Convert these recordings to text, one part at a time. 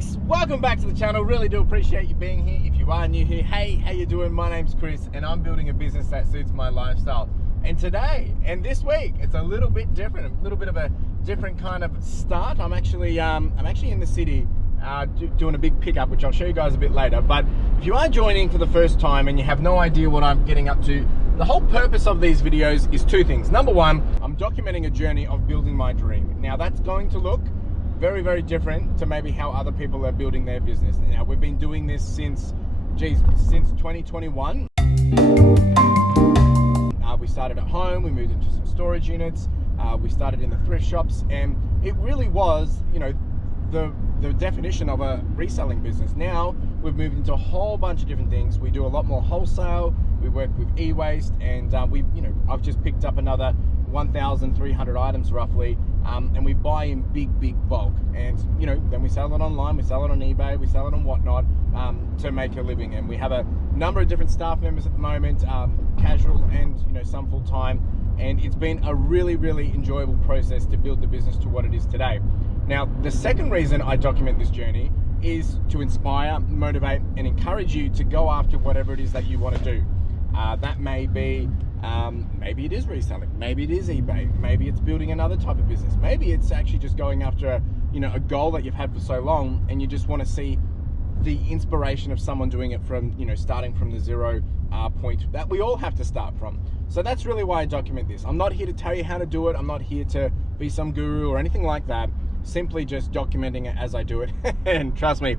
folks, welcome back to the channel. Really do appreciate you being here. If you are new here, hey, how you doing? My name's Chris and I'm building a business that suits my lifestyle. And today and this week it's a little bit different, a little bit of a different kind of start. I'm actually in the city doing a big pickup, which I'll show you guys a bit later. But if you are joining for the first time and you have no idea what I'm getting up to, the whole purpose of these videos is two things. Number one, I'm documenting a journey of building my dream. Now that's going to look very, very different to maybe how other people are building their business. Now we've been doing this since 2021. We started at home, we moved into some storage units, we started in the thrift shops, and it really was, you know, the definition of a reselling business. Now we've moved into a whole bunch of different things. We do a lot more wholesale, we work with eWaste, and I've just picked up another 1,300 items roughly, and we buy in big bulk, and then we sell it online, we sell it on eBay, we sell it on whatnot, to make a living. And we have a number of different staff members at the moment, casual and some full-time, and it's been a really enjoyable process to build the business to what it is today. Now the second reason I document this journey is to inspire, motivate, and encourage you to go after whatever it is that you want to do. That may be maybe it is reselling, maybe it is eBay, maybe it's building another type of business, maybe it's actually just going after a goal that you've had for so long, and you just want to see the inspiration of someone doing it from starting from the zero point that we all have to start from. So that's really why I document this. I'm not here to tell you how to do it, I'm not here to be some guru or anything like that, simply just documenting it as I do it. And trust me,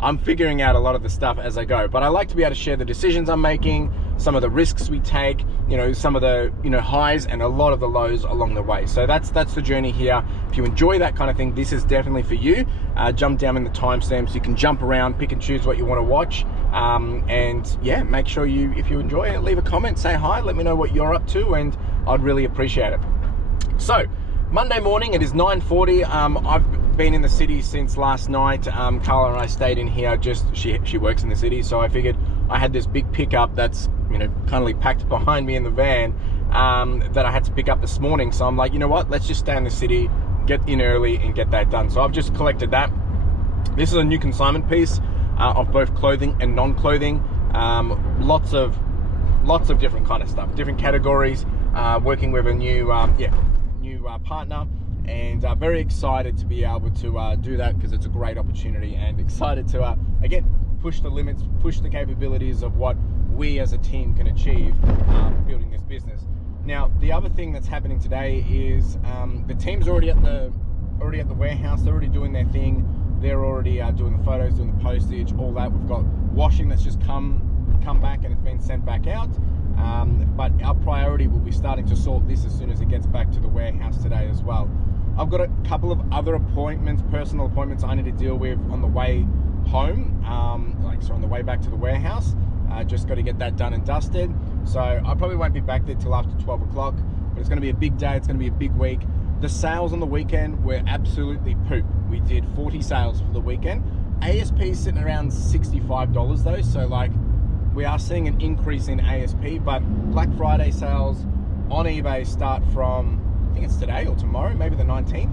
I'm figuring out a lot of the stuff as I go, but I like to be able to share the decisions I'm making, some of the risks we take, some of the highs and a lot of the lows along the way. So that's the journey here. If you enjoy that kind of thing, this is definitely for you. Jump down in the timestamps, you can jump around, pick and choose what you want to watch, and yeah, make sure if you enjoy it, leave a comment, say hi, let me know what you're up to, and I'd really appreciate it. So Monday morning, it is 9:40. I've been in the city since last night. Carla and I stayed in here. She works in the city, so I figured I had this big pickup that's kindly packed behind me in the van, that I had to pick up this morning. So I'm like, you know what? Let's just stay in the city, get in early, and get that done. So I've just collected that. This is a new consignment piece of both clothing and non-clothing. Lots of different kind of stuff, different categories. Working with a new partner, and very excited to be able to do that, because it's a great opportunity, and excited to again push the limits, push the capabilities of what we as a team can achieve building this business. Now the other thing that's happening today is the team's already at the warehouse. They're already doing their thing. They're already doing the photos, doing the postage, all that. We've got washing that's just come back and it's been sent back out. But our priority will be starting to sort this as soon as it gets back to the warehouse today as well. I've got a couple of other appointments, personal appointments I need to deal with on the way home, on the way back to the warehouse. Just got to get that done and dusted. So I probably won't be back there till after 12 o'clock, but it's going to be a big day, it's going to be a big week. The sales on the weekend were absolutely poop. We did 40 sales for the weekend. ASP is sitting around $65 though, so we are seeing an increase in ASP, but Black Friday sales on eBay start from, I think it's today or tomorrow, maybe the 19th.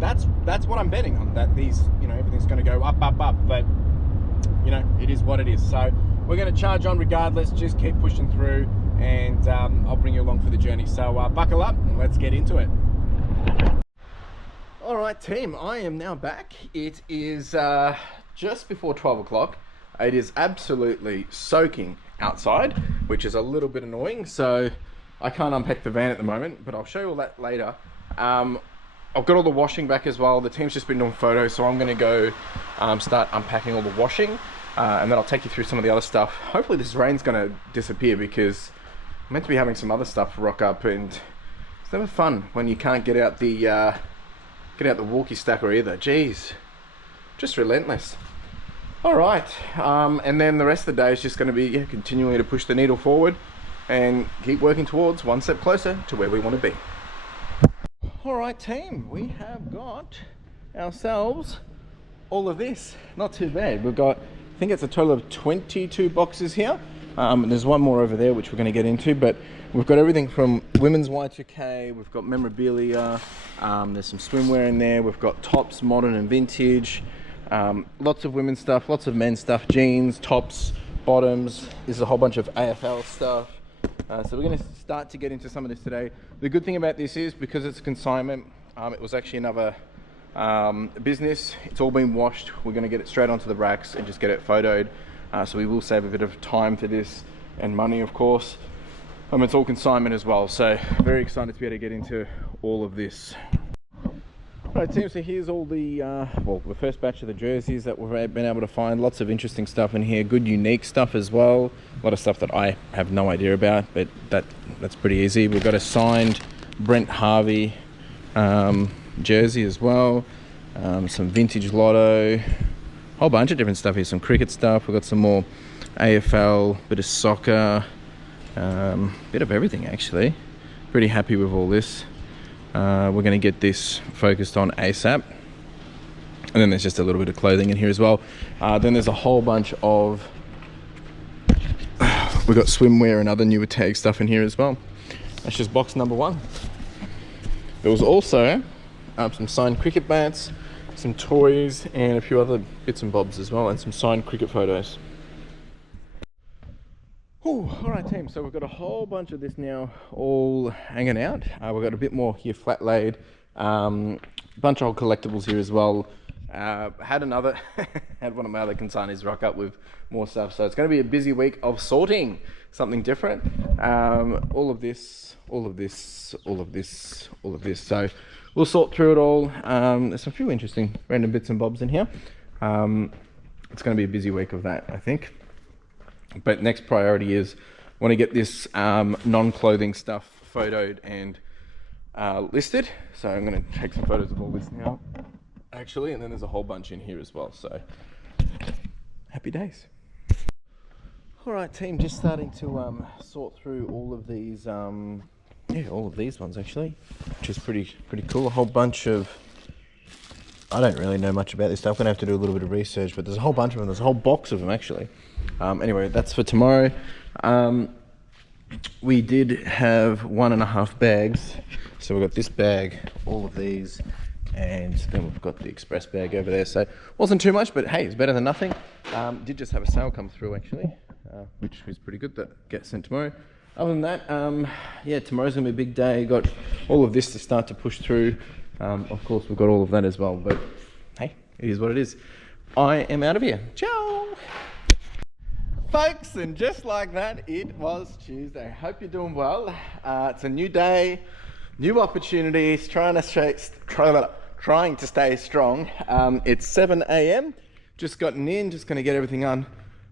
That's what I'm betting on, that these, everything's going to go up, but it is what it is. So we're going to charge on regardless, just keep pushing through, and I'll bring you along for the journey. So buckle up and let's get into it. All right, team, I am now back. It is just before 12 o'clock. It is absolutely soaking outside, which is a little bit annoying, so I can't unpack the van at the moment, but I'll show you all that later. I've got all the washing back as well. The team's just been doing photos, so I'm going to go start unpacking all the washing, and then I'll take you through some of the other stuff. Hopefully this rain's going to disappear, because I'm meant to be having some other stuff rock up, and it's never fun when you can't get out the walkie stacker either. Jeez, just relentless. All right, and then the rest of the day is just going to be continuing to push the needle forward and keep working towards one step closer to where we want to be. All right, team, we have got ourselves all of this. Not too bad. We've got, I think it's a total of 22 boxes here. And there's one more over there which we're going to get into, but we've got everything from women's Y2K, we've got memorabilia, there's some swimwear in there, we've got tops, modern and vintage. Lots of women's stuff, lots of men's stuff, jeans, tops, bottoms. This is a whole bunch of AFL stuff. So we're going to start to get into some of this today. The good thing about this is, because it's a consignment, it was actually another business. It's all been washed. We're going to get it straight onto the racks and just get it photoed. So we will save a bit of time for this, and money, of course. It's all consignment as well, so very excited to be able to get into all of this. Alright team, so here's all the the first batch of the jerseys that we've been able to find. Lots of interesting stuff in here, good unique stuff as well. A lot of stuff that I have no idea about, but that's pretty easy. We've got a signed Brent Harvey jersey as well, some vintage lotto, whole bunch of different stuff here, some cricket stuff. We've got some more AFL, bit of soccer, bit of everything actually. Pretty happy with all this. We're going to get this focused on ASAP. And then there's just a little bit of clothing in here as well. Then there's a whole bunch of, we've got swimwear and other newer tag stuff in here as well. That's just box number one. There was also some signed cricket bats, some toys, and a few other bits and bobs as well, and some signed cricket photos. Alright team, so we've got a whole bunch of this now all hanging out. We've got a bit more here flat laid, bunch of old collectibles here as well. Had one of my other consignees rock up with more stuff, so it's going to be a busy week of sorting something different. All of this, so we'll sort through it all. There's a few interesting random bits and bobs in here. It's going to be a busy week of that, I think. But next priority is, want to get this non-clothing stuff photoed and listed. So I'm going to take some photos of all this now, actually, and then there's a whole bunch in here as well. So happy days. All right, team, just starting to sort through all of these. All of these ones actually, which is pretty cool. A whole bunch of. I don't really know much about this stuff. I'm gonna have to do a little bit of research, but there's a whole bunch of them. There's a whole box of them actually. Anyway, that's for tomorrow. We did have 1.5 bags. So we've got this bag, all of these, and then we've got the express bag over there. So wasn't too much, but hey, it's better than nothing. Did just have a sale come through actually, which was pretty good, that gets sent tomorrow. Other than that, yeah, tomorrow's gonna be a big day. Got all of this to start to push through. Of course, we've got all of that as well, but hey, it is what it is. I am out of here. Ciao! Folks, and just like that, it was Tuesday. Hope you're doing well. It's a new day, new opportunities, trying to stay strong. It's 7 a.m. Just gotten in, just going to get everything on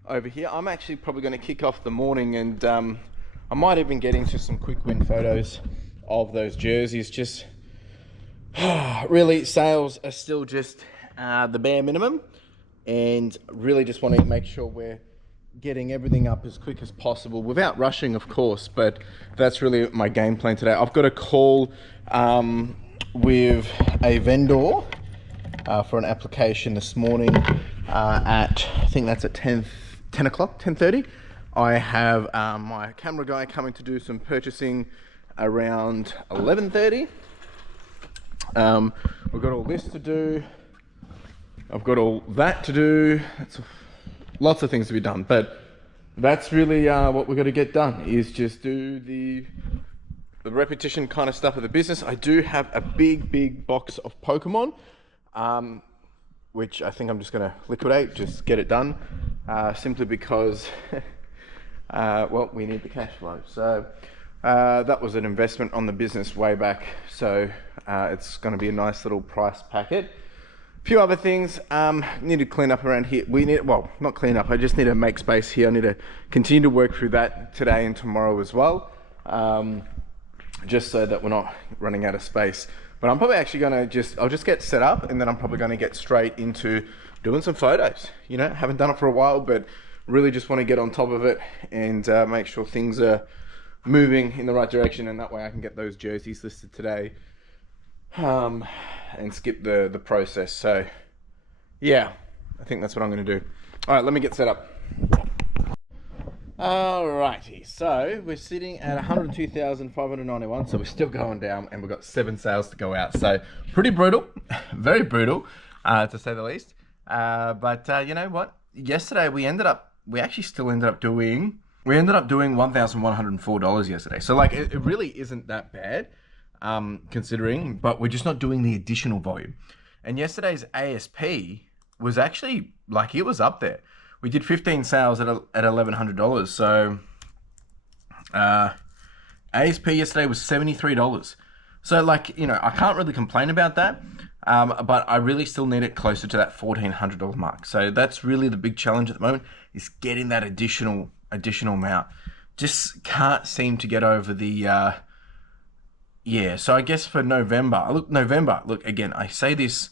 over here. I'm actually probably going to kick off the morning, and I might even get into some quick win photos of those jerseys. Just really, sales are still just the bare minimum, and really just want to make sure we're getting everything up as quick as possible without rushing, of course, but that's really my game plan today. I've got a call with a vendor for an application this morning at, I think that's at 10 o'clock, 10:30. I have my camera guy coming to do some purchasing around 11:30. We've got all this to do. I've got all that to do. Lots of things to be done, but that's really what we're going to get done, is just do the repetition kind of stuff of the business. I do have a big box of Pokemon, which I think I'm just going to liquidate, just get it done, simply because well, we need the cash flow. So that was an investment on the business way back, so it's going to be a nice little price packet. Few other things, need to clean up around here. Well, not clean up, I just need to make space here. I need to continue to work through that today and tomorrow as well, just so that we're not running out of space. But I'm probably actually gonna I'll just get set up, and then I'm probably gonna get straight into doing some photos. You know, haven't done it for a while, but really just wanna get on top of it and make sure things are moving in the right direction, and that way I can get those jerseys listed today. And skip the process. So yeah, I think that's what I'm going to do. All right, let me get set up. Alrighty, so we're sitting at 102,591, so we're still going down, and we've got 7 sales to go out. So pretty brutal, very brutal, to say the least. But you know what? Yesterday we actually still ended up doing $1,104 yesterday. So like it really isn't that bad, considering, but we're just not doing the additional volume. And yesterday's ASP was actually like, it was up there. We did 15 sales at $1,100. So ASP yesterday was $73. So like, you know, I can't really complain about that. But I really still need it closer to that $1,400 mark. So that's really the big challenge at the moment, is getting that additional amount. Just can't seem to get over the, yeah. So I guess for November, look, again, I say this,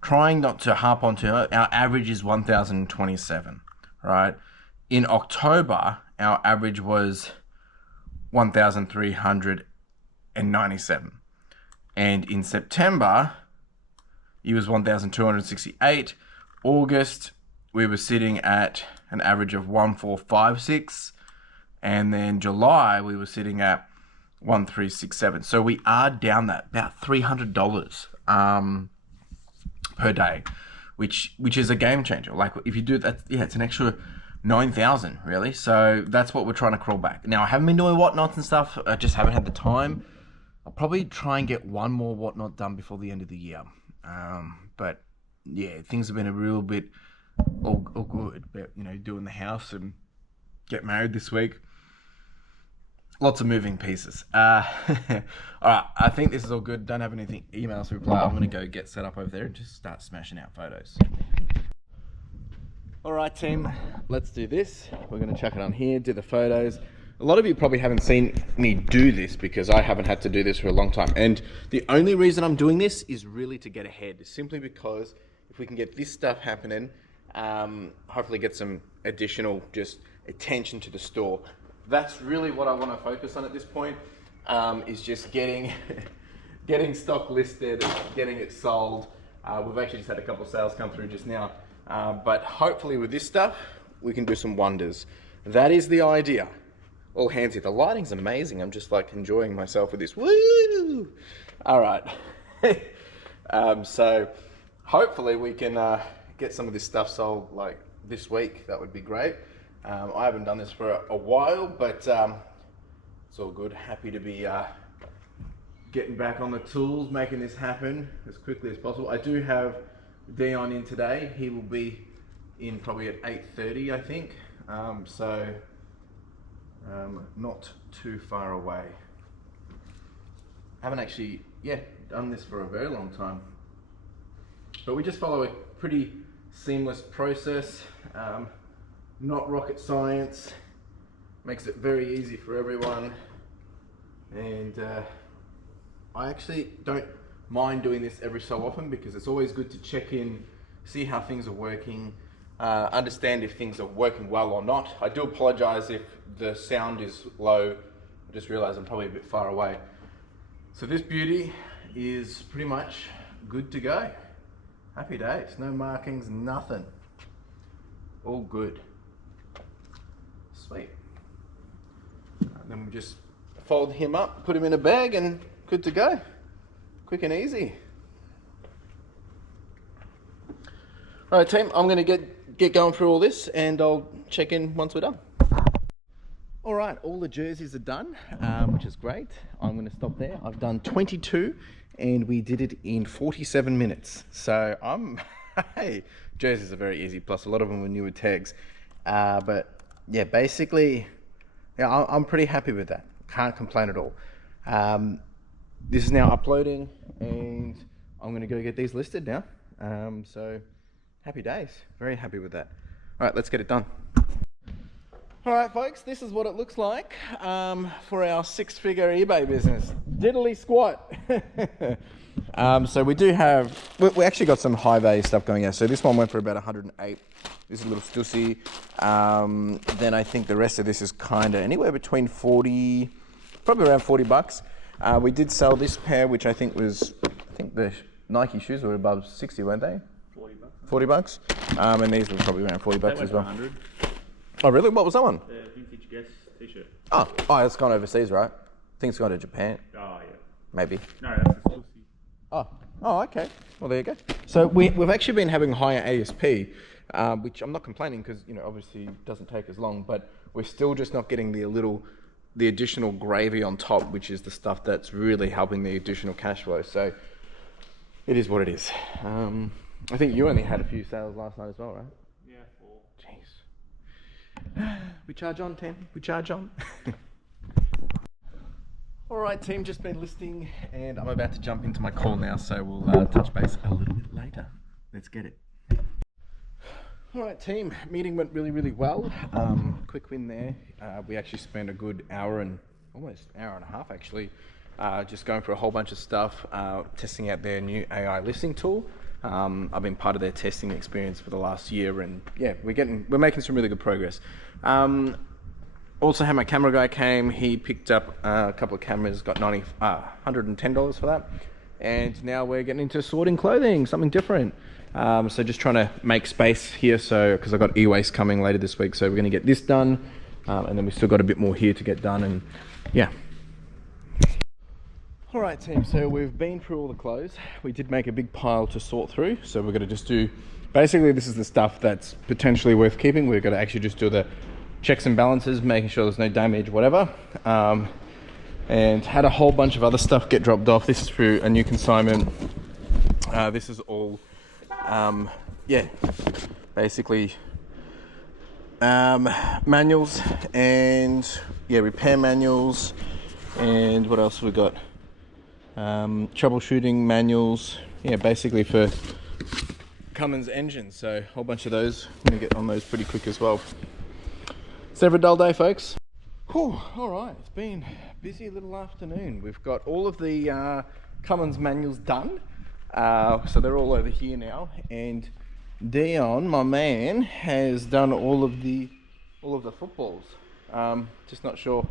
trying not to harp onto, our average is 1,027, right? In October, our average was 1,397. And in September, it was 1,268. August, we were sitting at an average of 1,456. And then July, we were sitting at 1,367. So we are down that about $300 per day, which is a game changer. Like if you do that, yeah, it's an extra 9,000 really. So that's what we're trying to crawl back. Now I haven't been doing whatnots and stuff. I just haven't had the time. I'll probably try and get one more whatnot done before the end of the year. But yeah, things have been a real bit all good. But you know, doing the house and get married this week. Lots of moving pieces. All right, I think this is all good. Don't have anything emails to reply. I'm going to go get set up over there and just start smashing out photos. All right, team, let's do this. We're going to chuck it on here, do the photos. A lot of you probably haven't seen me do this because I haven't had to do this for a long time. And the only reason I'm doing this is really to get ahead, simply because if we can get this stuff happening, hopefully get some additional just attention to the store. That's really what I want to focus on at this point, is just getting stock listed, getting it sold. We've actually just had a couple of sales come through just now, but hopefully with this stuff, we can do some wonders. That is the idea. All hands here. The lighting's amazing. I'm just like enjoying myself with this. Woo! All right. So hopefully we can get some of this stuff sold like this week. That would be great. I haven't done this for a while, but it's all good. Happy to be getting back on the tools, making this happen as quickly as possible. I do have Dion in today. He will be in probably at 8:30, I think. So not too far away. Haven't actually, done this for a very long time. But we just follow a pretty seamless process. Not rocket science, makes it very easy for everyone, and I actually don't mind doing this every so often because it's always good to check in, see how things are working, understand if things are working well or not. I do apologize if the sound is low. I just realized I'm probably a bit far away. So this beauty is pretty much good to go. Happy days, no markings, nothing. All good. Sweet. Then we just fold him up, put him in a bag, and good to go. Quick and easy. All right, team, I'm going to get going through all this, and I'll check in once we're done. All right, all the jerseys are done, which is great. I'm going to stop there. I've done 22, and we did it in 47 minutes. So hey, jerseys are very easy. Plus, a lot of them were newer tags, but yeah, basically, yeah, I'm pretty happy with that. Can't complain at all. This is now uploading, and I'm going to go get these listed now. So happy days. Very happy with that. All right, let's get it done. All right, folks, this is what it looks like for our six-figure eBay business. Diddly squat. So we do have, we actually got some high-value stuff going out. So this one went for about 108. This is a little stussy. Then I think the rest of this is kind of anywhere between 40, probably around 40 bucks. We did sell this pair, which I think was, the Nike shoes were above 60, weren't they? 40 bucks. 40 bucks. And these were probably around 40 bucks as well. 100. Oh, really? What was that one? The vintage Guess t-shirt. Oh, it's gone overseas, right? I think it's gone to Japan. Oh, yeah. Maybe. No, that's a stussy. Oh, okay. Well, there you go. So we've actually been having higher ASP, which I'm not complaining because, you know, obviously it doesn't take as long, but we're still just not getting the additional gravy on top, which is the stuff that's really helping the additional cash flow. So it is what it is. I think you only had a few sales last night as well, right? Yeah, 4. Jeez. We charge on, Tim. We charge on. All right, team, just been listing and I'm about to jump into my call now, so we'll touch base a little bit later. Let's get it. All right, team, meeting went really, really well. Quick win there. We actually spent a good almost hour and a half actually, just going through a whole bunch of stuff, testing out their new AI listing tool. I've been part of their testing experience for the last year, and yeah, we're making some really good progress. Also had my camera guy came, he picked up a couple of cameras, got $110 for that. And now we're getting into sorting clothing, something different. So just trying to make space here, because I've got eWaste coming later this week, so we're gonna get this done. And then we've still got a bit more here to get done, and yeah. All right, team, so we've been through all the clothes. We did make a big pile to sort through, so we're gonna just do, basically this is the stuff that's potentially worth keeping. We're gonna actually just do the checks and balances, making sure there's no damage, whatever. And had a whole bunch of other stuff get dropped off. This is through a new consignment. This is all, yeah, basically manuals and yeah, repair manuals. And what else have we got? Troubleshooting manuals. Yeah, basically for Cummins engines. So a whole bunch of those. I'm gonna get on those pretty quick as well. It's never a dull day, folks. Whew, all right, it's been a busy little afternoon. We've got all of the Cummins manuals done. So they're all over here now. And Dion, my man, has done all of the footballs. Just not sure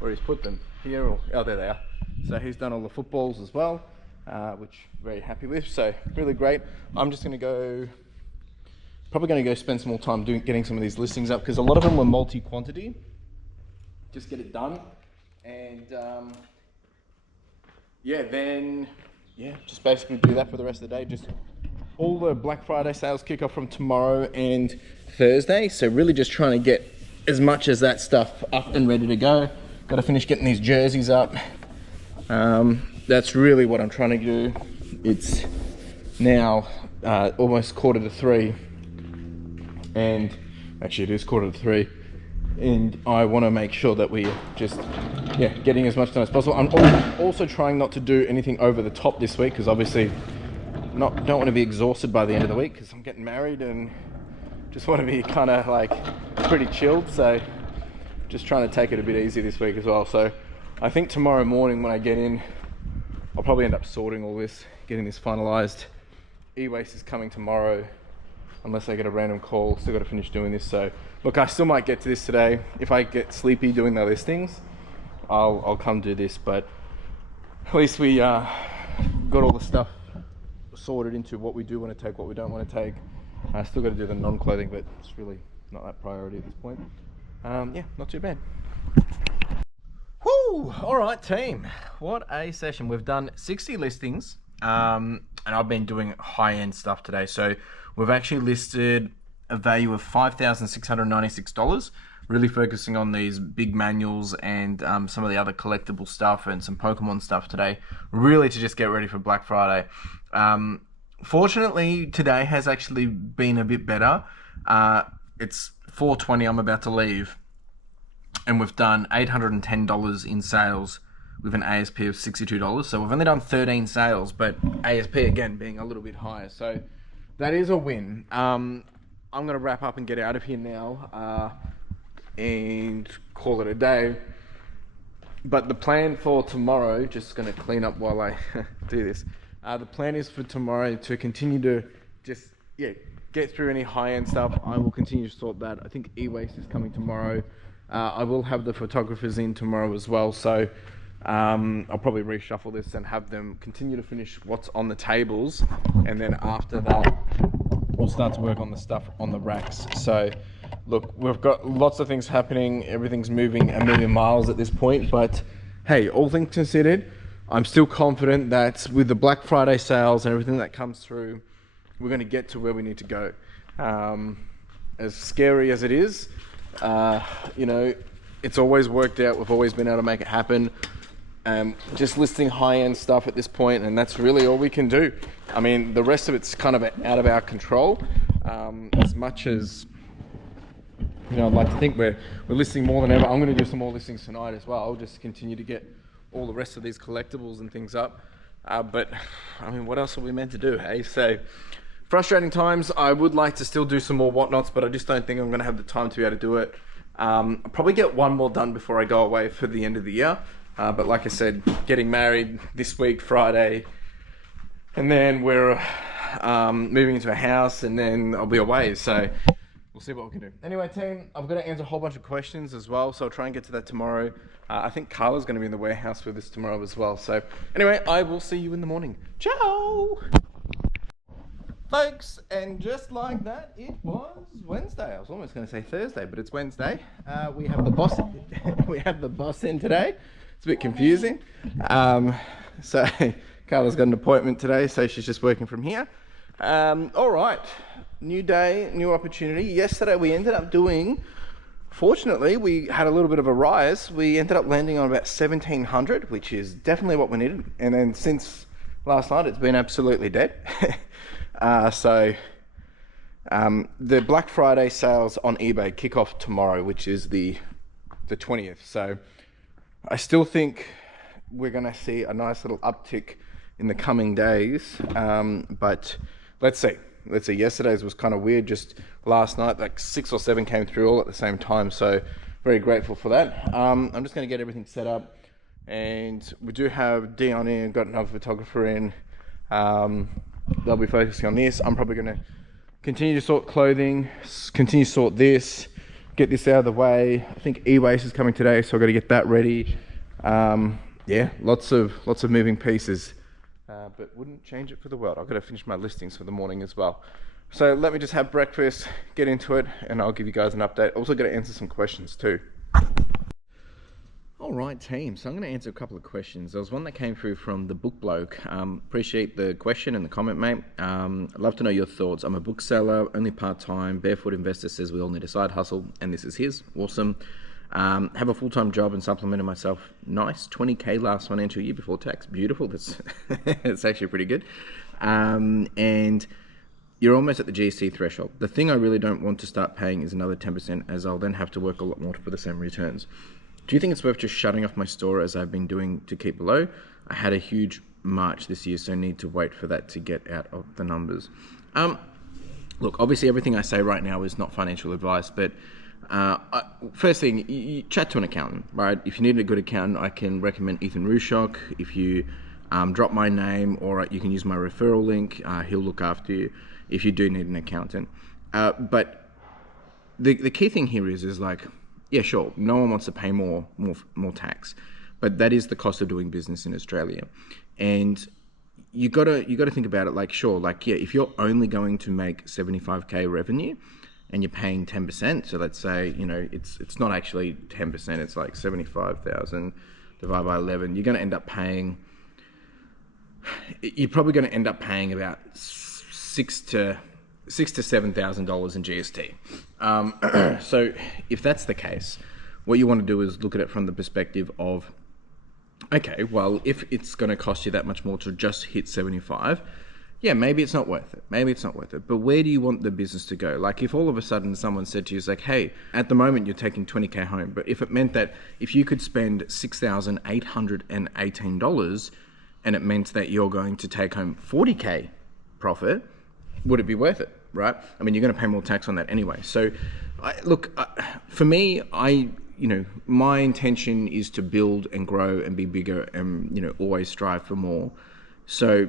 where he's put them. Here or, oh, there they are. So he's done all the footballs as well, which I'm very happy with. So really great. I'm just probably going to go spend some more time getting some of these listings up, because a lot of them were multi-quantity. Just get it done, and just basically do that for the rest of the day. Just all the Black Friday sales kick off from tomorrow and Thursday, so really just trying to get as much as that stuff up and ready to go. Got to finish getting these jerseys up. That's really what I'm trying to do. It's now almost 2:45, and actually it is 2:45. And I want to make sure that we just, getting as much done as possible. I'm also trying not to do anything over the top this week, because obviously don't want to be exhausted by the end of the week, because I'm getting married and just want to be kind of like pretty chilled. So just trying to take it a bit easy this week as well. So I think tomorrow morning when I get in, I'll probably end up sorting all this, getting this finalized. eWaste is coming tomorrow, unless I get a random call. Still got to finish doing this. So look, I still might get to this today. If I get sleepy doing the listings, I'll come do this, but at least we got all the stuff sorted into what we do want to take, what we don't want to take. I still got to do the non-clothing, but it's really not that priority at this point. Yeah, not too bad. Woo! All right, team. What a session. We've done 60 listings, and I've been doing high-end stuff today. So we've actually listed a value of $5,696, really focusing on these big manuals and some of the other collectible stuff and some Pokemon stuff today, really to just get ready for Black Friday. Fortunately, today has actually been a bit better. It's 4:20, I'm about to leave, and we've done $810 in sales with an ASP of $62. So we've only done 13 sales, but ASP again being a little bit higher. So that is a win. I'm going to wrap up and get out of here now and call it a day. But the plan for tomorrow, just going to clean up while I do this. The plan is for tomorrow to continue to just, get through any high-end stuff. I will continue to sort that. I think eWaste is coming tomorrow. I will have the photographers in tomorrow as well. So I'll probably reshuffle this and have them continue to finish what's on the tables. And then after that, we'll start to work on the stuff on the racks. So look, we've got lots of things happening. Everything's moving a million miles at this point. But hey, all things considered, I'm still confident that with the Black Friday sales and everything that comes through, we're going to get to where we need to go. As scary as it is, you know, it's always worked out. We've always been able to make it happen. Just listing high-end stuff at this point, and that's really all we can do. I mean, the rest of it's kind of out of our control. As much as, you know, I'd like to think we're listing more than ever. I'm going to do some more listings tonight as well. I'll just continue to get all the rest of these collectibles and things up. But I mean, what else are we meant to do, hey? So frustrating times. I would like to still do some more whatnots, but I just don't think I'm going to have the time to be able to do it. I'll probably get one more done before I go away for the end of the year. But like I said, getting married this week, Friday, and then we're moving into a house, and then I'll be away. So we'll see what we can do. Anyway, team, I've got to answer a whole bunch of questions as well, so I'll try and get to that tomorrow. I think Carla's going to be in the warehouse with us tomorrow as well. So anyway, I will see you in the morning. Ciao! Folks, and just like that, it was Wednesday. I was almost going to say Thursday, but it's Wednesday. We have the boss. We have the boss in today. It's a bit confusing. So Carla's got an appointment today, so she's just working from here. All right, new day, new opportunity. Yesterday we ended up doing, fortunately, we had a little bit of a rise. We ended up landing on about 1,700, which is definitely what we needed. And then since last night, it's been absolutely dead. The Black Friday sales on eBay kick off tomorrow, which is the 20th. So I still think we're going to see a nice little uptick in the coming days. But let's see. Yesterday's was kind of weird. Just last night, like 6 or 7 came through all at the same time. So very grateful for that. I'm just going to get everything set up. And we do have Dion in, got another photographer in. They'll be focusing on this. I'm probably going to continue to sort clothing, continue to sort this, get this out of the way. I think eWaste is coming today, so I've got to get that ready. Yeah, lots of moving pieces, but wouldn't change it for the world. I've got to finish my listings for the morning as well. So let me just have breakfast, get into it, and I'll give you guys an update. Also got to answer some questions too. All right, team. So I'm going to answer a couple of questions. There was one that came through from the book bloke. Appreciate the question and the comment, mate. I'd love to know your thoughts. I'm a bookseller, only part-time. Barefoot Investor says we all need a side hustle, and this is his. Awesome. Have a full-time job and supplemented myself. Nice. 20K last financial year before tax. Beautiful. That's that's actually pretty good. And you're almost at the GST threshold. The thing I really don't want to start paying is another 10%, as I'll then have to work a lot more for the same returns. Do you think it's worth just shutting off my store as I've been doing to keep below? I had a huge March this year, so need to wait for that to get out of the numbers. Look, obviously everything I say right now is not financial advice, but first thing, you chat to an accountant, right? If you need a good accountant, I can recommend Ethan Rushock. If you drop my name, or you can use my referral link, he'll look after you if you do need an accountant. But the key thing here is like, yeah, sure, no one wants to pay more tax, but that is the cost of doing business in Australia. And you gotta think about it like, sure, like, yeah, if you're only going to make 75K revenue and you're paying 10%, so let's say, you know, it's not actually 10%, it's like 75,000 divided by 11, you're going to end up paying, you're probably going to end up paying about $6,000 to $7,000 in GST. So if that's the case, what you want to do is look at it from the perspective of, okay, well, if it's going to cost you that much more to just hit 75, yeah, maybe it's not worth it. But where do you want the business to go? Like, if all of a sudden someone said to you, it's like, hey, at the moment you're taking 20K home, but if it meant that if you could spend $6,818 and it meant that you're going to take home 40K profit, would it be worth it, right? I mean, you're going to pay more tax on that anyway. So, for me, my intention is to build and grow and be bigger and, always strive for more. So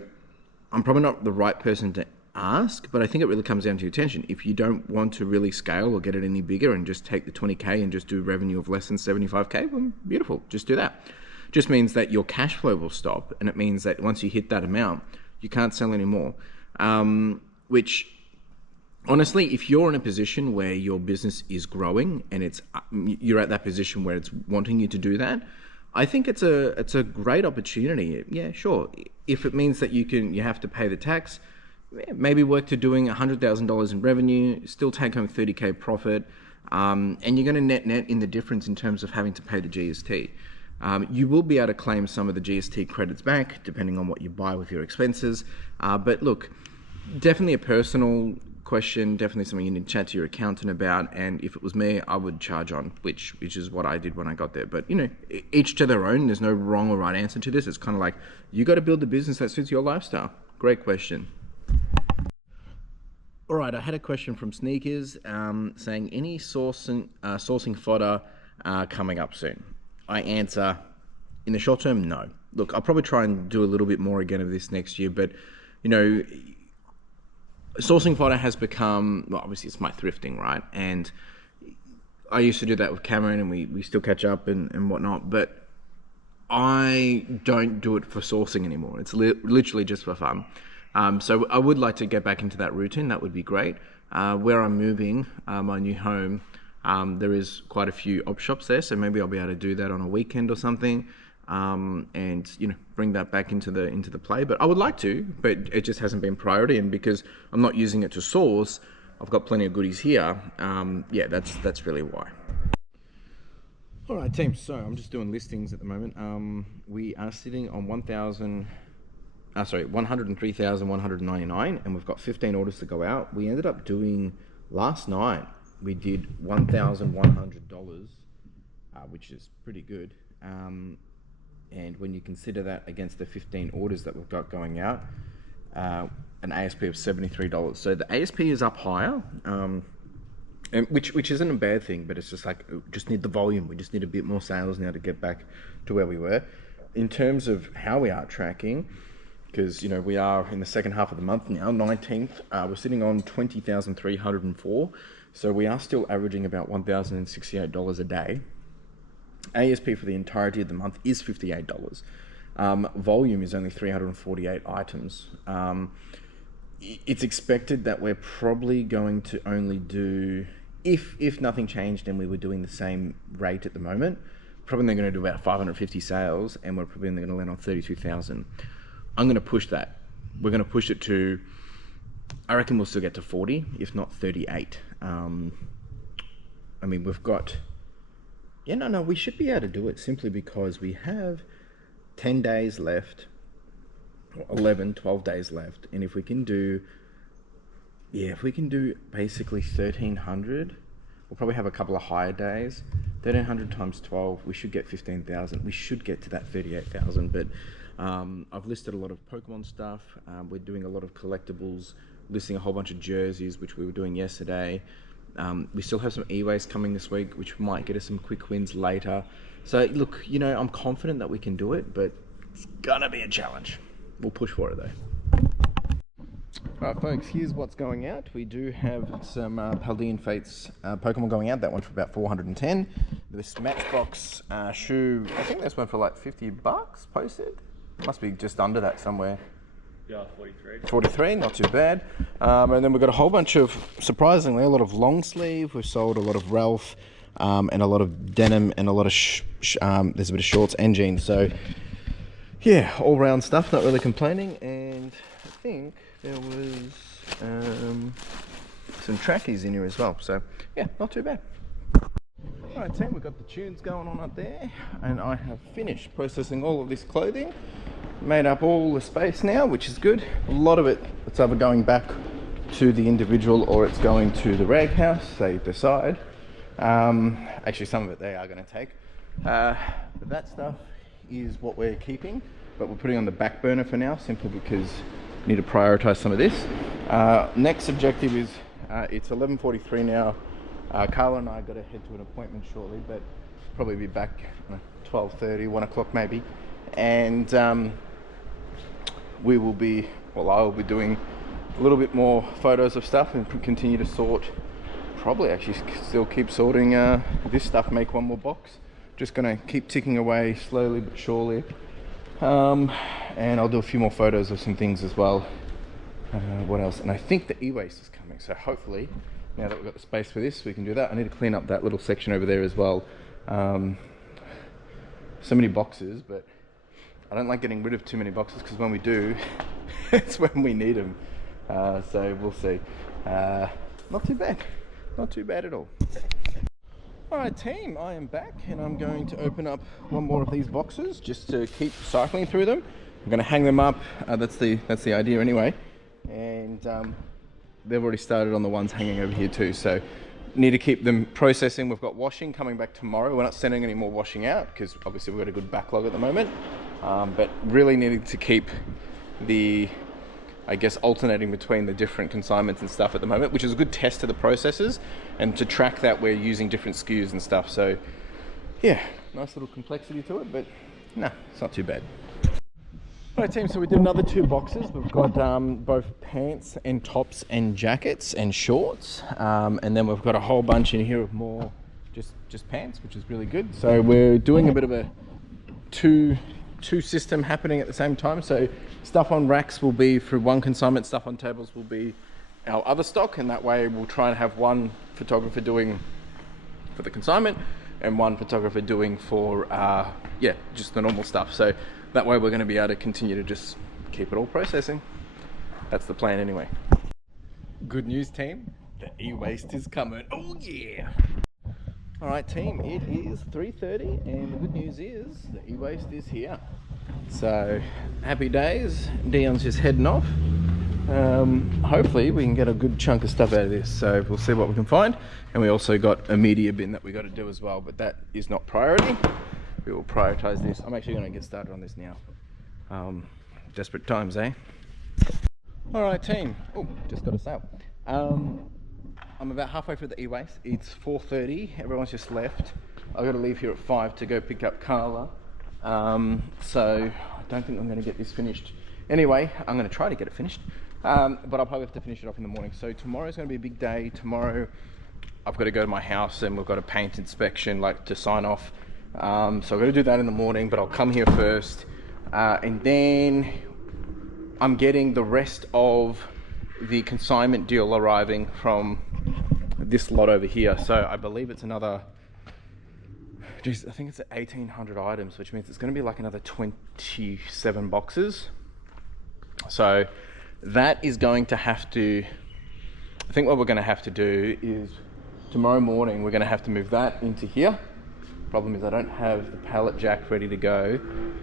I'm probably not the right person to ask, but I think it really comes down to your intention. If you don't want to really scale or get it any bigger and just take the 20K and just do revenue of less than 75K, well, beautiful, just do that. Just means that your cash flow will stop, and it means that once you hit that amount, you can't sell anymore. Which, honestly, if you're in a position where your business is growing and you're at that position where it's wanting you to do that, I think it's a great opportunity. Yeah, sure. If it means that you have to pay the tax, maybe work to doing $100,000 in revenue, still take home 30K profit, and you're going to net in the difference in terms of having to pay the GST. You will be able to claim some of the GST credits back depending on what you buy with your expenses. But look, definitely a personal question, definitely something you need to chat to your accountant about. And if it was me, I would charge on, which is what I did when I got there. But you know, each to their own. There's no wrong or right answer to this. It's kind of like, you got to build the business that suits your lifestyle. Great question. All right, I had a question from Sneakers saying, any sourcing fodder coming up soon? I answer, in the short term, no. Look, I'll probably try and do a little bit more again of this next year, but you know, sourcing fodder has become, well, obviously it's my thrifting, right? And I used to do that with Cameron, and we still catch up and whatnot, but I don't do it for sourcing anymore. It's literally just for fun. So I would like to get back into that routine. That would be great. Where I'm moving, my new home, there is quite a few op shops there, so maybe I'll be able to do that on a weekend or something, and you know, bring that back into the play. But I would like to, but it just hasn't been priority, and because I'm not using it to source, I've got plenty of goodies here. Yeah, that's really why. All right, team. So I'm just doing listings at the moment. We are sitting on 103,199, and we've got 15 orders to go out. We ended up doing last night. We did $1,100, which is pretty good. And when you consider that against the 15 orders that we've got going out, an ASP of $73. So the ASP is up higher, and which isn't a bad thing, but it's just like, just need the volume. We just need a bit more sales now to get back to where we were. In terms of how we are tracking, because you know, we are in the second half of the month now, 19th, we're sitting on 20,304. So we are still averaging about $1,068 a day. ASP for the entirety of the month is $58. Volume is only 348 items. It's expected that we're probably going to only do, if nothing changed and we were doing the same rate at the moment, probably going to do about 550 sales, and we're probably going to land on 32,000. I'm going to push that. We're going to push it to, I reckon we'll still get to 40, if not 38. I mean, we've got, we should be able to do it simply because we have 10 days left, 11, 12 days left. And if we can do, basically 1,300, we'll probably have a couple of higher days. 1,300 times 12, we should get 15,000. We should get to that 38,000, but I've listed a lot of Pokemon stuff. We're doing a lot of collectibles, listing a whole bunch of jerseys, which we were doing yesterday. We still have some e-waste coming this week, which might get us some quick wins later. So look, you know, I'm confident that we can do it, but it's gonna be a challenge. We'll push for it though. All right, folks, here's what's going out. We do have some Paldean Fates Pokemon going out. That one for about 410. This Matchbox shoe, I think this one for like $50 posted. Must be just under that somewhere. Yeah, 43. 43, not too bad. And then we've got a whole bunch of, surprisingly, a lot of long sleeve. We've sold a lot of Ralph and a lot of denim and a lot of, there's a bit of shorts and jeans. So, yeah, all round stuff, not really complaining. And I think there was some trackies in here as well. So, yeah, not too bad. All right, team, we've got the tunes going on up there. And I have finished processing all of this clothing. Made up all the space now, which is good. A lot of it's either going back to the individual or it's going to the rag house, they decide. Actually, some of it they are going to take. But that stuff is what we're keeping, but we're putting on the back burner for now, simply because we need to prioritize some of this. Next objective is, it's 11:43 now. Carla and I got to head to an appointment shortly, but probably be back 12:30, 1 o'clock maybe. And we will be, well, I will be doing a little bit more photos of stuff and continue to sort, probably actually still keep sorting this stuff, make one more box. Just gonna keep ticking away slowly but surely. And I'll do a few more photos of some things as well. What else? And I think the e-waste is coming, so hopefully now that we've got the space for this, we can do that. I need to clean up that little section over there as well. So many boxes, but I don't like getting rid of too many boxes, because when we do, it's when we need them. So we'll see. Not too bad. Not too bad at all. Alright team, I am back and I'm going to open up one more of these boxes just to keep cycling through them. I'm going to hang them up, that's the idea anyway. And they've already started on the ones hanging over here too, so need to keep them processing. We've got washing coming back tomorrow. We're not sending any more washing out because obviously we've got a good backlog at the moment. But really needing to keep the, I guess, alternating between the different consignments and stuff at the moment, which is a good test to the processes, and to track that we're using different SKUs and stuff. So yeah, nice little complexity to it, but no, it's not too bad. Alright team, so we did another 2 boxes. We've got both pants and tops and jackets and shorts, and then we've got a whole bunch in here of more just pants, which is really good. So we're doing a bit of a two system happening at the same time. So stuff on racks will be through one consignment, stuff on tables will be our other stock, and that way we'll try and have one photographer doing for the consignment and one photographer doing for just the normal stuff. So that way we're going to be able to continue to just keep it all processing. That's the plan anyway. Good news team, the e-waste is coming. Oh yeah! Alright team, it is 3:30 and the good news is the e-waste is here. So happy days, Dion's just heading off. Hopefully we can get a good chunk of stuff out of this, so we'll see what we can find. And we also got a media bin that we got to do as well, but that is not priority. We will prioritize this. I'm actually going to get started on this now. Desperate times, eh? Alright team, oh, just got a sale. I'm about halfway through the e-waste. It's 4:30, everyone's just left. I've got to leave here at 5 to go pick up Carla. So I don't think I'm going to get this finished. Anyway, I'm going to try to get it finished, but I'll probably have to finish it off in the morning. So tomorrow's going to be a big day. Tomorrow I've got to go to my house and we've got a paint inspection, like, to sign off. So I've got to do that in the morning, but I'll come here first. And then I'm getting the rest of the consignment deal arriving from this lot over here. So I believe it's another, geez, I think it's 1,800 items, which means it's going to be like another 27 boxes. So that is going to have to, I think what we're going to have to do is tomorrow morning we're going to have to move that into here. Problem is I don't have the pallet jack ready to go,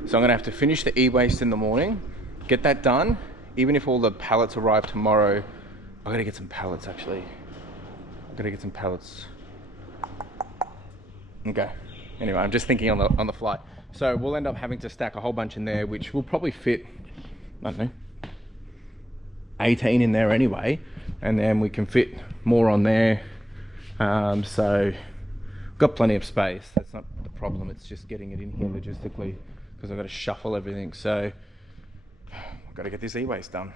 so I'm going to have to finish the e-waste in the morning, get that done. Even if all the pallets arrive tomorrow, I've got to get some pallets actually. I've got to get some pallets. Okay, anyway, I'm just thinking on the fly. So we'll end up having to stack a whole bunch in there, which will probably fit, I don't know, 18 in there anyway, and then we can fit more on there. So we've got plenty of space. That's not the problem. It's just getting it in here logistically, because I've got to shuffle everything. So I've got to get this e-waste done.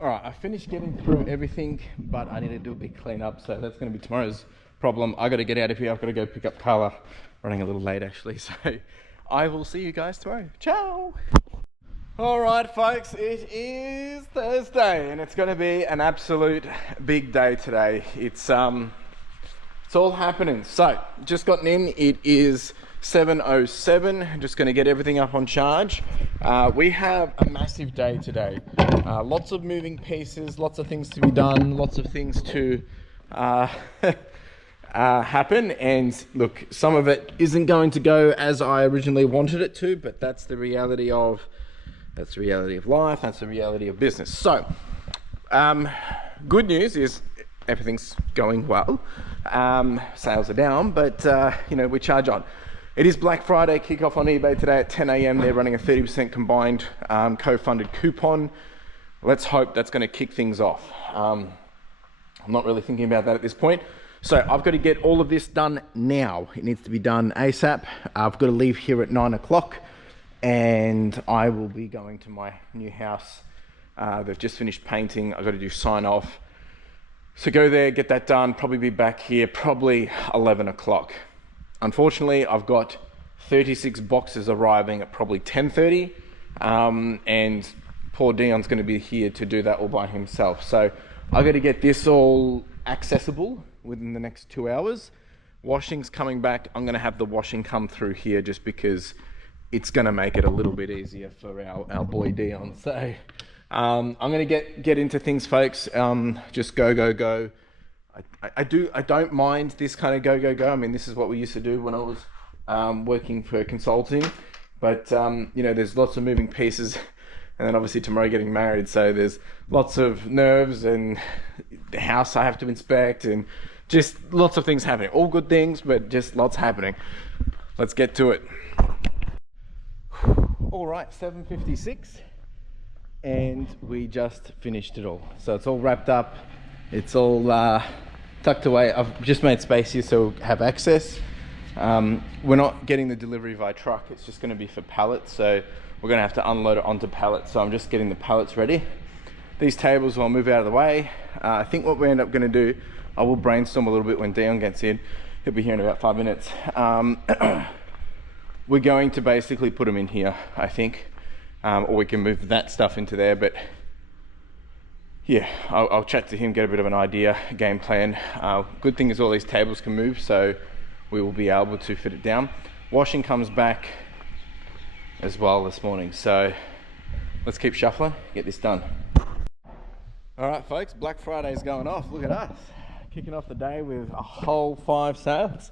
Alright, I finished getting through everything, but I need to do a big cleanup, so that's going to be tomorrow's problem. I got to get out of here. I've got to go pick up Carla. Running a little late actually, so I will see you guys tomorrow. Ciao! Alright folks, it is Thursday and it's going to be an absolute big day today. It's all happening. So, just gotten in. It is 7:07. Just going to get everything up on charge. We have a massive day today. Lots of moving pieces, lots of things to be done, lots of things to happen. And look, some of it isn't going to go as I originally wanted it to, but that's the reality of life. That's the reality of business. So, good news is everything's going well. Sales are down, but we charge on. It is Black Friday kickoff on eBay today at 10 a.m. They're running a 30% combined co-funded coupon. Let's hope that's going to kick things off. I'm not really thinking about that at this point. So I've got to get all of this done now. It needs to be done ASAP. I've got to leave here at 9 o'clock and I will be going to my new house. They've just finished painting. I've got to do sign off. So go there, get that done, probably be back here probably 11 o'clock. Unfortunately, I've got 36 boxes arriving at probably 10:30, and poor Dion's going to be here to do that all by himself. So I've got to get this all accessible within the next 2 hours. Washing's coming back. I'm going to have the washing come through here just because it's going to make it a little bit easier for our boy Dion. So I'm gonna get into things, folks. Just go. I don't mind this kind of go. I mean, this is what we used to do when I was working for consulting, but you know, there's lots of moving pieces, and then obviously tomorrow getting married, so there's lots of nerves and the house I have to inspect and just lots of things happening. All good things, but just lots happening. Let's get to it. All right, 7:56. And we just finished it all, so it's all wrapped up, it's all tucked away. I've just made space here so we'll have access. We're not getting the delivery via truck, it's just going to be for pallets, so we're going to have to unload it onto pallets. So I'm just getting the pallets ready. These tables I'll move out of the way. I think what we end up going to do, I will brainstorm a little bit when Dion gets in. He'll be here in about 5 minutes. We're going to basically put them in here, I think. Or we can move that stuff into there, but yeah, I'll chat to him, get a bit of an idea, game plan. Good thing is all these tables can move, so we will be able to fit it down. Washing comes back as well this morning, so let's keep shuffling, get this done. All right, folks, Black Friday is going off. Look at us, kicking off the day with a whole 5 sales.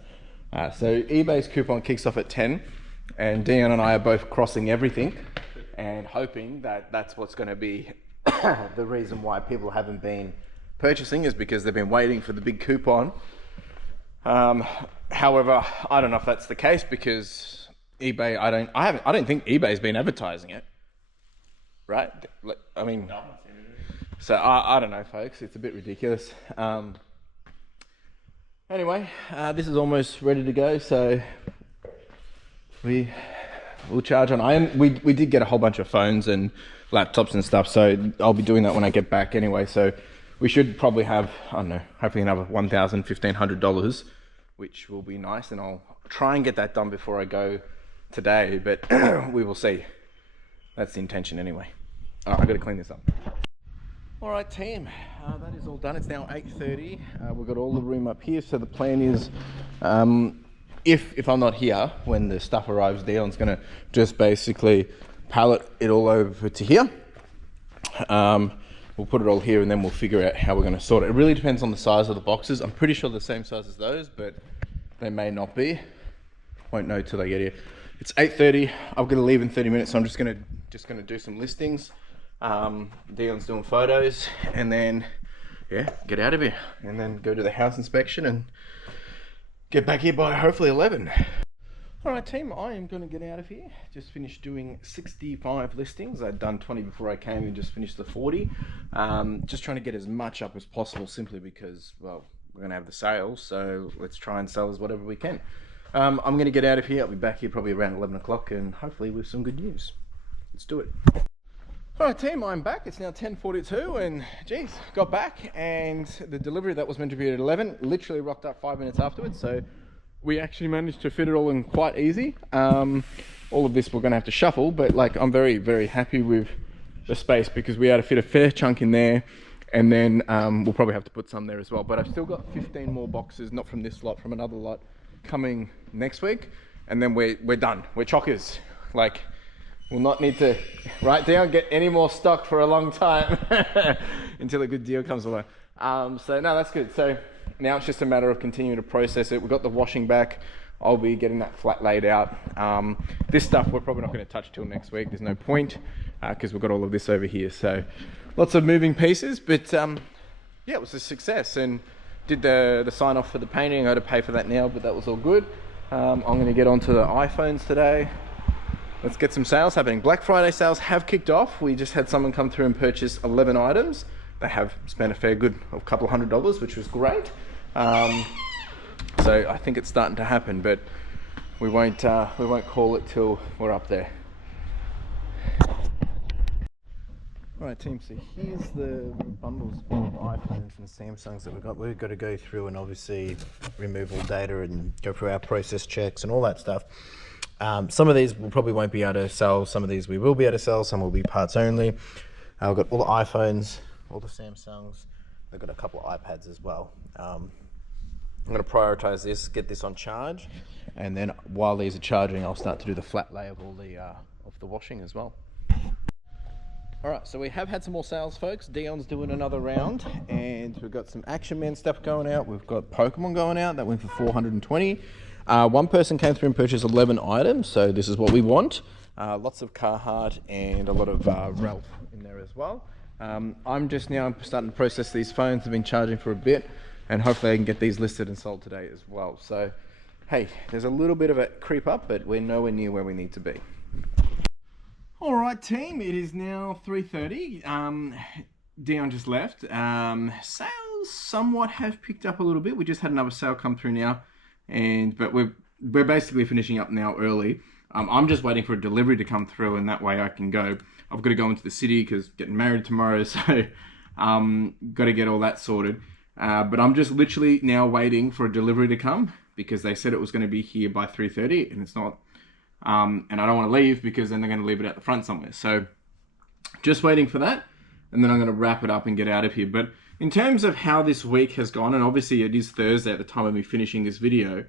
So eBay's coupon kicks off at 10, and Dion and I are both crossing everything and hoping that that's what's going to be the reason why people haven't been purchasing, is because they've been waiting for the big coupon. However, I don't know if that's the case, because eBay, I don't think eBay's been advertising it, right? I mean, so I don't know, folks. It's a bit ridiculous. Anyway, this is almost ready to go, so we'll charge on. We did get a whole bunch of phones and laptops and stuff, so I'll be doing that when I get back anyway. So we should probably have, I don't know, hopefully another $1,000, $1,500, which will be nice, and I'll try and get that done before I go today, but we will see. That's the intention anyway. All right, I've got to clean this up. All right, team, that is all done. It's now 8:30. We've got all the room up here, so the plan is, if I'm not here when the stuff arrives, Dion's gonna just basically pallet it all over to here. We'll put it all here, and then we'll figure out how we're gonna sort it. It really depends on the size of the boxes. I'm pretty sure they're the same size as those, but they may not be. Won't know till they get here. It's 8:30. I'm gonna leave in 30 minutes, so I'm just gonna do some listings. Dion's doing photos, and then yeah, get out of here, and then go to the house inspection and get back here by hopefully 11. All right, team, I am going to get out of here. Just finished doing 65 listings. I'd done 20 before I came and just finished the 40. Just trying to get as much up as possible, simply because, well, we're going to have the sales, so let's try and sell as whatever we can. I'm going to get out of here. I'll be back here probably around 11 o'clock, and hopefully with some good news. Let's do it. All right, team, I'm back. It's now 10:42, and geez, got back, and the delivery that was meant to be at 11 literally rocked up 5 minutes afterwards, so we actually managed to fit it all in quite easy. All of this we're going to have to shuffle, but like, I'm very, very happy with the space, because we had to fit a fair chunk in there, and then we'll probably have to put some there as well. But I've still got 15 more boxes, not from this lot, from another lot, coming next week, and then we're done. We're chockers. Like, we'll not need to write down, get any more stock for a long time until a good deal comes along. So no, that's good. So now it's just a matter of continuing to process it. We've got the washing back. I'll be getting that flat laid out. This stuff we're probably not going to touch till next week. There's no point, because we've got all of this over here. So lots of moving pieces, but yeah, it was a success, and did the sign off for the painting. I had to pay for that now, but that was all good. I'm going to get onto the iPhones today. Let's get some sales happening. Black Friday sales have kicked off. We just had someone come through and purchase 11 items. They have spent a fair good of couple $100, which was great. So I think it's starting to happen, but we won't call it till we're up there. All right, team, so here's the bundles of iPhones and Samsungs that we've got. We've got to go through and obviously remove all data and go through our process checks and all that stuff. Some of these we probably won't be able to sell, some of these we will be able to sell, some will be parts only. I've got all the iPhones, all the Samsungs, I've got a couple of iPads as well. I'm going to prioritize this, get this on charge, and then while these are charging, I'll start to do the flat lay of all the washing as well. All right, so we have had some more sales, folks. Dion's doing another round, and we've got some Action Man stuff going out. We've got Pokemon going out. That went for 420. One person came through and purchased 11 items, so this is what we want. Lots of Carhartt and a lot of Ralph in there as well. I'm just now starting to process these phones. I've been charging for a bit, and hopefully I can get these listed and sold today as well. So, hey, there's a little bit of a creep up, but we're nowhere near where we need to be. All right, team, it is now 3:30. Dion just left. Sales somewhat have picked up a little bit. We just had another sale come through now, but we're basically finishing up now early. I'm just waiting for a delivery to come through, and that way I can go. I've got to go into the city because getting married tomorrow, so got to get all that sorted. But I'm just literally now waiting for a delivery to come because they said it was going to be here by 3:30, and it's not. And I don't want to leave because then they're going to leave it at the front somewhere. So just waiting for that, and then I'm going to wrap it up and get out of here. But in terms of how this week has gone, and obviously it is Thursday at the time of me finishing this video,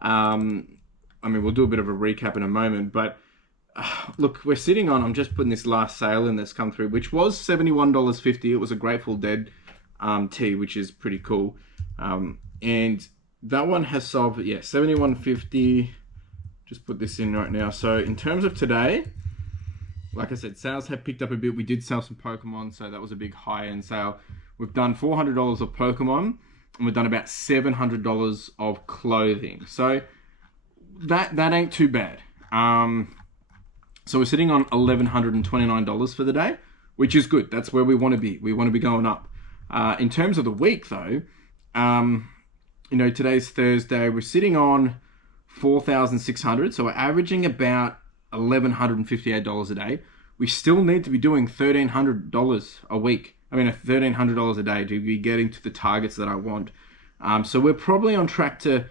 I mean, we'll do a bit of a recap in a moment, but look, we're sitting on, I'm just putting this last sale in that's come through, which was $71.50. It was a Grateful Dead tee, which is pretty cool. And that one has sold, yeah, $71.50. Just put this in right now. So in terms of today, like I said, sales have picked up a bit. We did sell some Pokemon, so that was a big high-end sale. We've done $400 of Pokemon, and we've done about $700 of clothing. So that ain't too bad. So we're sitting on $1,129 for the day, which is good. That's where we want to be. We want to be going up. In terms of the week, though, you know, today's Thursday. We're sitting on 4,600, so we're averaging about $1,158 a day. We still need to be doing $1,300 a week. I mean, $1,300 a day to be getting to the targets that I want. So we're probably on track to.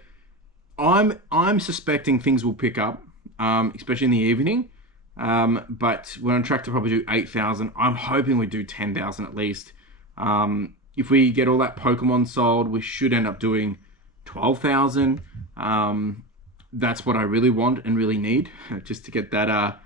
I'm suspecting things will pick up, especially in the evening. But we're on track to probably do 8,000. I'm hoping we do 10,000 at least. If we get all that Pokemon sold, we should end up doing 12,000. That's what I really want and really need, just to get that,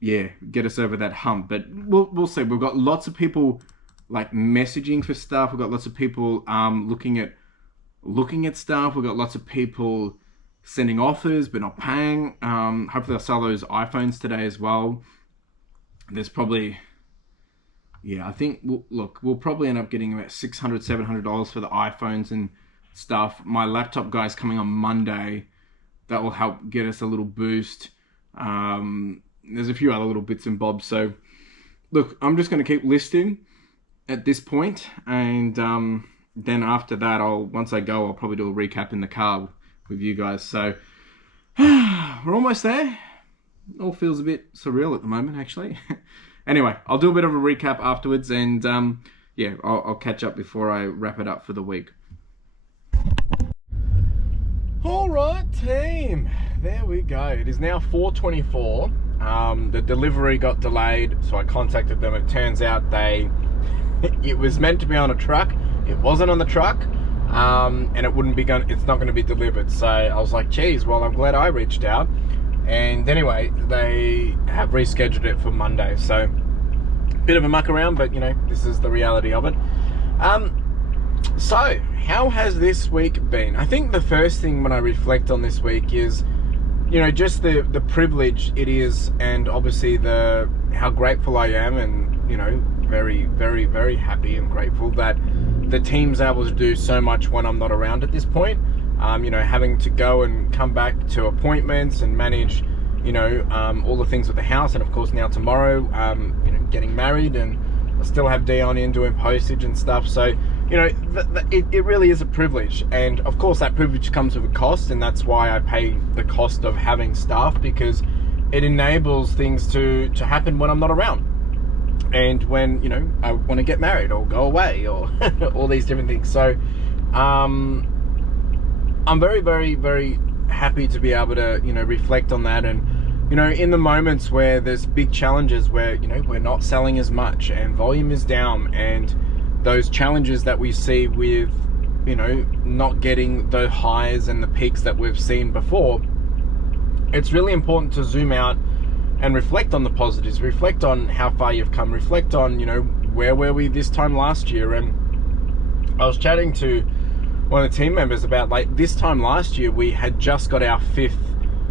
get us over that hump. But we'll see. We've got lots of people like messaging for stuff. We've got lots of people looking at stuff. We've got lots of people sending offers but not paying. Hopefully I'll sell those iPhones today as well. There's probably, I think we'll probably end up getting about $600, $700 for the iPhones and stuff. My laptop guy's coming on Monday. That will help get us a little boost. There's a few other little bits and bobs. So, look, I'm just going to keep listing at this point, and then after that, once I go, I'll probably do a recap in the car with you guys. So, we're almost there. It all feels a bit surreal at the moment, actually. Anyway, I'll do a bit of a recap afterwards, and I'll catch up before I wrap it up for the week. All right, team, there we go. It is now 4:24. The delivery got delayed, so I contacted them. It turns out it was meant to be on a truck. It wasn't on the truck, and it's not going to be delivered. So I was like, geez, well, I'm glad I reached out. And anyway, they have rescheduled it for Monday. So bit of a muck around, but you know, this is the reality of it. So, how has this week been? I think the first thing when I reflect on this week is, you know, just the privilege it is, and obviously how grateful I am, and you know, very, very, very happy and grateful that the team's able to do so much when I'm not around at this point. You know, having to go and come back to appointments and manage, you know, all the things with the house, and of course now tomorrow, you know, getting married, and I still have Dion in doing postage and stuff. So, you know, it really is a privilege, and of course that privilege comes with a cost, and that's why I pay the cost of having staff, because it enables things to happen when I'm not around, and when, you know, I want to get married or go away or all these different things. So I'm very, very, very happy to be able to, you know, reflect on that. And you know, in the moments where there's big challenges where, you know, we're not selling as much and volume is down, and those challenges that we see with, you know, not getting the highs and the peaks that we've seen before, it's really important to zoom out and reflect on the positives, reflect on how far you've come, reflect on, you know, where were we this time last year. And I was chatting to one of the team members about, like, this time last year we had just got our 5th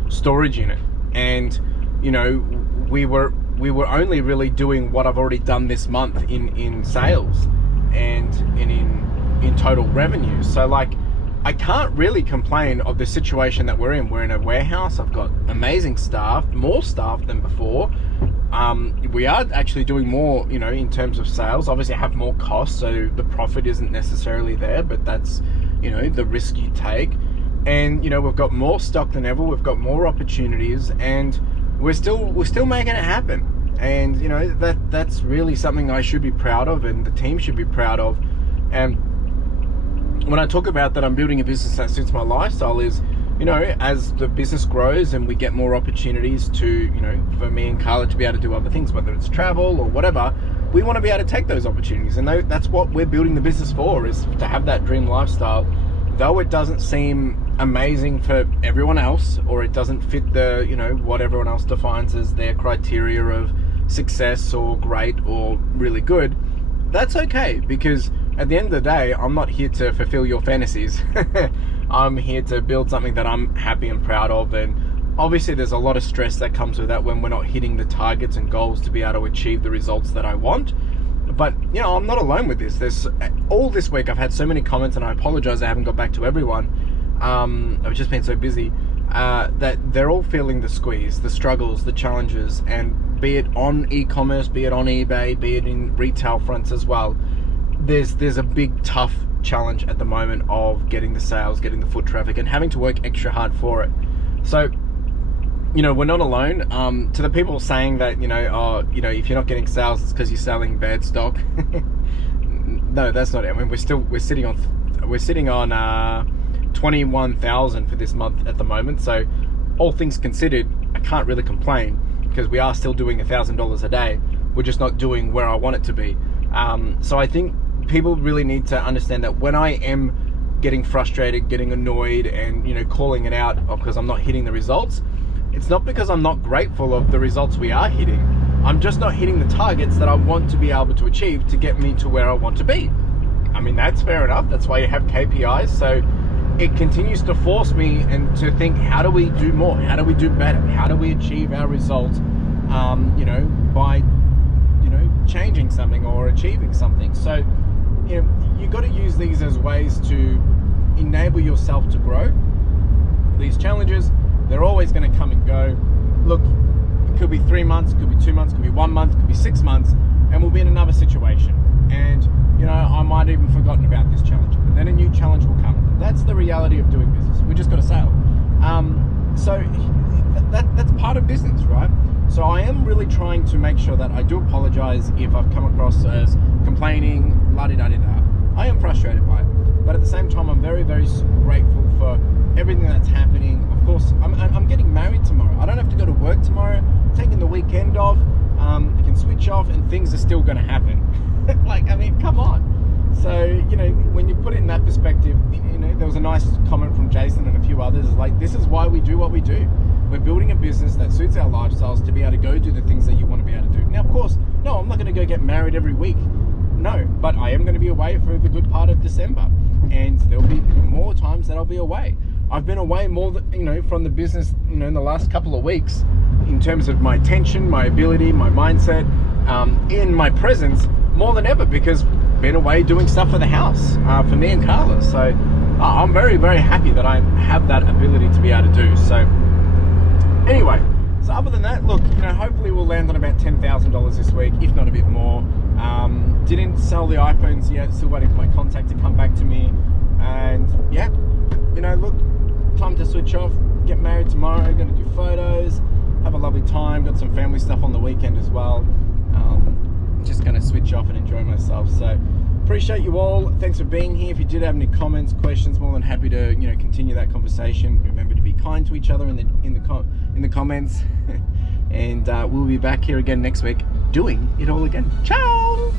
storage unit, and you know, we were only really doing what I've already done this month in sales and in total revenue. So like, I can't really complain of the situation that we're in. We're in a warehouse. I've got amazing staff, more staff than before. We are actually doing more, you know, in terms of sales. Obviously I have more costs, so the profit isn't necessarily there, but that's, you know, the risk you take. And, you know, we've got more stock than ever. We've got more opportunities, and we're still making it happen. And, you know, that's really something I should be proud of, and the team should be proud of. And when I talk about that I'm building a business that suits my lifestyle, is, you know, as the business grows and we get more opportunities to, you know, for me and Carla to be able to do other things, whether it's travel or whatever, we want to be able to take those opportunities. And that's what we're building the business for, is to have that dream lifestyle. Though it doesn't seem amazing for everyone else, or it doesn't fit the, you know, what everyone else defines as their criteria of success or great or really good, that's okay, because at the end of the day, I'm not here to fulfill your fantasies. I'm here to build something that I'm happy and proud of. And obviously there's a lot of stress that comes with that when we're not hitting the targets and goals to be able to achieve the results that I want. But, you know, I'm not alone with this. There's all this week I've had so many comments, and I apologize I haven't got back to everyone. I've just been so busy, that they're all feeling the squeeze, the struggles, the challenges, and be it on e-commerce, be it on eBay, be it in retail fronts as well. There's a big tough challenge at the moment of getting the sales, getting the foot traffic, and having to work extra hard for it. So, you know, we're not alone. To the people saying that, you know, oh, you know, if you're not getting sales, it's because you're selling bad stock. No, that's not it. I mean, we're sitting on 21,000 for this month at the moment. So, all things considered, I can't really complain, because we are still doing $1,000 a day. We're just not doing where I want it to be. So I think people really need to understand that when I am getting frustrated, getting annoyed, and, you know, calling it out because I'm not hitting the results, it's not because I'm not grateful of the results we are hitting. I'm just not hitting the targets that I want to be able to achieve to get me to where I want to be. I mean, that's fair enough. That's why you have KPIs. So it continues to force me and to think, how do we do more? How do we do better? How do we achieve our results, you know, by, you know, changing something or achieving something? So, you know, you got to use these as ways to enable yourself to grow. These challenges, they're always going to come and go. Look, it could be 3 months, it could be 2 months, it could be 1 month, it could be 6 months, and we'll be in another situation. And, you know, I might have even forgotten about this challenge, but then a new challenge will come. That's the reality of doing business. We just got to sail. So that's part of business, right? So I am really trying to make sure that I do apologize if I've come across as complaining, la-di-da-di-da. I am frustrated by it, but at the same time, I'm very, very grateful for everything that's happening. Of course, I'm getting married tomorrow. I don't have to go to work tomorrow. I'm taking the weekend off. I can switch off, and things are still going to happen. Like, I mean, come on. So, you know, when you put it in that perspective, you know, there was a nice comment from Jason and a few others, like, this is why we do what we do. We're building a business that suits our lifestyles to be able to go do the things that you want to be able to do. Now, of course, no, I'm not going to go get married every week. No, but I am going to be away for the good part of December, and there'll be more times that I'll be away. I've been away more than, you know, from the business, you know, in the last couple of weeks, in terms of my attention, my ability, my mindset, in my presence, more than ever, because been away doing stuff for the house, for me and Carla. So I'm very, very happy that I have that ability to be able to do. So anyway, so other than that, look, you know, hopefully we'll land on about $10,000 this week, if not a bit more. Didn't sell the iPhones yet, still waiting for my contact to come back to me. And yeah, you know, look, time to switch off, get married tomorrow, gonna do photos, have a lovely time, got some family stuff on the weekend as well. Just gonna switch off and enjoy myself. So appreciate you all. Thanks for being here. If you did have any comments, questions, more than happy to, you know, continue that conversation. Remember to be kind to each other in the comments. And we'll be back here again next week doing it all again. Ciao.